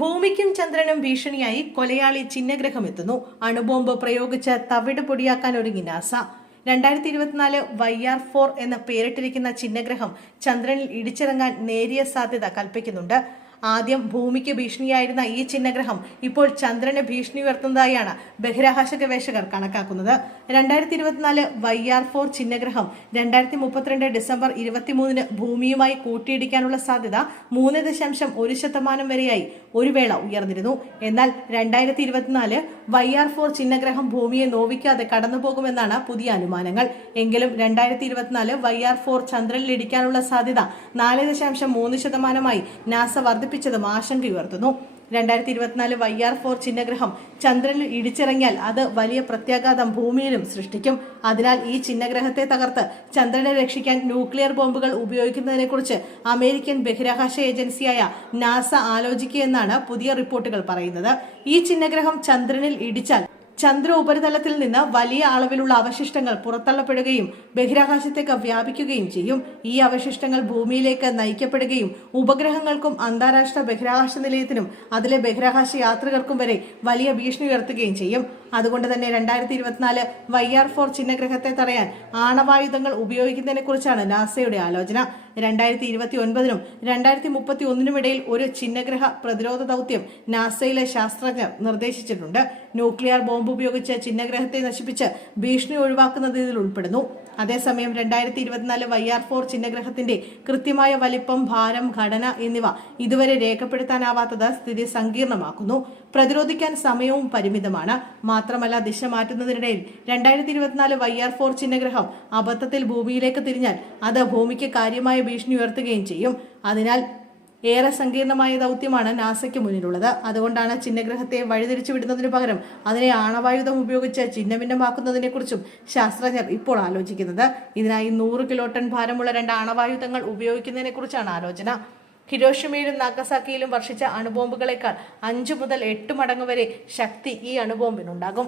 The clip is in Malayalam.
ഭൂമിക്കും ചന്ദ്രനും ഭീഷണിയായി കൊലയാളി ചിഹ്നഗ്രഹം എത്തുന്നു. അണുബോംബ് പ്രയോഗിച്ച് തവിട് പൊടിയാക്കാൻ ഒരുങ്ങി നാസ. രണ്ടായിരത്തി ഇരുപത്തിനാല് വൈ ആർ ഫോർ എന്ന് പേരിട്ടിരിക്കുന്ന ചിഹ്നഗ്രഹം ചന്ദ്രനിൽ ഇടിച്ചിറങ്ങാൻ നേരിയ സാധ്യത കൽപ്പിക്കുന്നുണ്ട്. ആദ്യം ഭൂമിക്ക് ഭീഷണിയായിരുന്ന ഈ ചിഹ്നഗ്രഹം ഇപ്പോൾ ചന്ദ്രനെ ഭീഷണി ഉയർത്തുന്നതായാണ് ബഹിരാകാശ ഗവേഷകർ കണക്കാക്കുന്നത്. രണ്ടായിരത്തി ഇരുപത്തിനാല് വൈ ആർ ഫോർ ചിഹ്നഗ്രഹം രണ്ടായിരത്തി മുപ്പത്തിരണ്ട് ഡിസംബർ ഇരുപത്തിമൂന്നിന് ഭൂമിയുമായി കൂട്ടിയിടിക്കാനുള്ള സാധ്യത മൂന്ന് ദശാംശം ഒരു ശതമാനം വരെയായി ഒരു വേള ഉയർന്നിരുന്നു. എന്നാൽ രണ്ടായിരത്തി ഇരുപത്തിനാല് വൈ ആർ ഫോർ ചിഹ്നഗ്രഹം ഭൂമിയെ നോവിക്കാതെ കടന്നുപോകുമെന്നാണ് പുതിയ അനുമാനങ്ങൾ. എങ്കിലും രണ്ടായിരത്തി ഇരുപത്തിനാല് വൈ ആർ ഫോർ ചന്ദ്രനിൽ ഇടിക്കാനുള്ള സാധ്യത നാല് ദശാംശം മൂന്ന് ശതമാനമായി നാസ വർദ്ധിപ്പിച്ചതും ആശങ്കയുയർത്തുന്നു രണ്ടായിരത്തി ഇരുപത്തിനാല് വൈ ആർ ഫോർ ചിഹ്നഗ്രഹം ചന്ദ്രനിൽ ഇടിച്ചിറങ്ങിയാൽ അത് വലിയ പ്രത്യാഘാതം ഭൂമിയിലും സൃഷ്ടിക്കും. അതിനാൽ ഈ ചിഹ്നഗ്രഹത്തെ തകർത്ത് ചന്ദ്രനെ രക്ഷിക്കാൻ ന്യൂക്ലിയർ ബോംബുകൾ ഉപയോഗിക്കുന്നതിനെക്കുറിച്ച് അമേരിക്കൻ ബഹിരാകാശ ഏജൻസിയായ നാസ ആലോചിക്കുകയെന്നാണ് പുതിയ റിപ്പോർട്ടുകൾ പറയുന്നത്. ഈ ചിഹ്നഗ്രഹം ചന്ദ്രനിൽ ഇടിച്ചാൽ ചന്ദ്ര ഉപരിതലത്തിൽ നിന്ന് വലിയ അളവിലുള്ള അവശിഷ്ടങ്ങൾ പുറത്തള്ളപ്പെടുകയും ബഹിരാകാശത്തേക്ക് വ്യാപിക്കുകയും ചെയ്യും. ഈ അവശിഷ്ടങ്ങൾ ഭൂമിയിലേക്ക് നയിക്കപ്പെടുകയും ഉപഗ്രഹങ്ങൾക്കും അന്താരാഷ്ട്ര ബഹിരാകാശ നിലയത്തിനും അതിലെ ബഹിരാകാശ യാത്രികർക്കും വരെ വലിയ ഭീഷണി ഉയർത്തുകയും ചെയ്യും. അതുകൊണ്ട് തന്നെ രണ്ടായിരത്തി ഇരുപത്തിനാല് വൈ ആർ ഫോർ ചിഹ്നഗ്രഹത്തെ തടയാൻ ആണവായുധങ്ങൾ ഉപയോഗിക്കുന്നതിനെക്കുറിച്ചാണ് നാസയുടെ ആലോചന. രണ്ടായിരത്തി ഇരുപത്തി ഒൻപതിനും രണ്ടായിരത്തി മുപ്പത്തി ഒന്നിനും ഇടയിൽ ഒരു ചിഹ്നഗ്രഹ പ്രതിരോധ ദൗത്യം നാസയിലെ ശാസ്ത്രജ്ഞർ നിർദ്ദേശിച്ചിട്ടുണ്ട്. ന്യൂക്ലിയർ ബോംബ് ഉപയോഗിച്ച് ചിഹ്നഗ്രഹത്തെ നശിപ്പിച്ച് ഭീഷണി ഒഴിവാക്കുന്നത് ഇതിൽ ഉൾപ്പെടുന്നു. അതേസമയം രണ്ടായിരത്തി ഇരുപത്തിനാല് വൈ ആർ ഫോർ ചിഹ്നഗ്രഹത്തിന്റെ കൃത്യമായ വലിപ്പം ഭാരം ഘടന എന്നിവ ഇതുവരെ രേഖപ്പെടുത്താനാവാത്തത് സ്ഥിതി സങ്കീർണമാക്കുന്നു. പ്രതിരോധിക്കാൻ സമയവും പരിമിതമാണ്. മാത്രമല്ല ദിശ മാറ്റുന്നതിനിടയിൽ രണ്ടായിരത്തി ഇരുപത്തിനാല് വൈ ആർ ഫോർ ചിഹ്നഗ്രഹം അബദ്ധത്തിൽ ഭൂമിയിലേക്ക് തിരിഞ്ഞാൽ അത് ഭൂമിക്ക് കാര്യമായ ഭീഷണി ഉയർത്തുകയും ചെയ്യും. അതിനാൽ ഏറെ സങ്കീർണമായ ദൗത്യമാണ് നാസയ്ക്ക് മുന്നിലുള്ളത്. അതുകൊണ്ടാണ് ചിഹ്നഗ്രഹത്തെ വഴിതിരിച്ചു വിടുന്നതിനു പകരം അതിനെ ആണവായുധം ഉപയോഗിച്ച് ചിഹ്നഭിന്നമാക്കുന്നതിനെക്കുറിച്ചും ശാസ്ത്രജ്ഞർ ഇപ്പോൾ ആലോചിക്കുന്നത്. ഇതിനായി നൂറ് കിലോ ടൺ ഭാരമുള്ള രണ്ട് ആണവായുധങ്ങൾ ഉപയോഗിക്കുന്നതിനെക്കുറിച്ചാണ് ആലോചന. ഹിരോഷിമയിലും നാഗസാക്കിയിലും വർഷിച്ച അണുബോംബുകളേക്കാൾ അഞ്ചു മുതൽ എട്ട് മടങ്ങ് വരെ ശക്തി ഈ അണുബോംബിനുണ്ടാകും.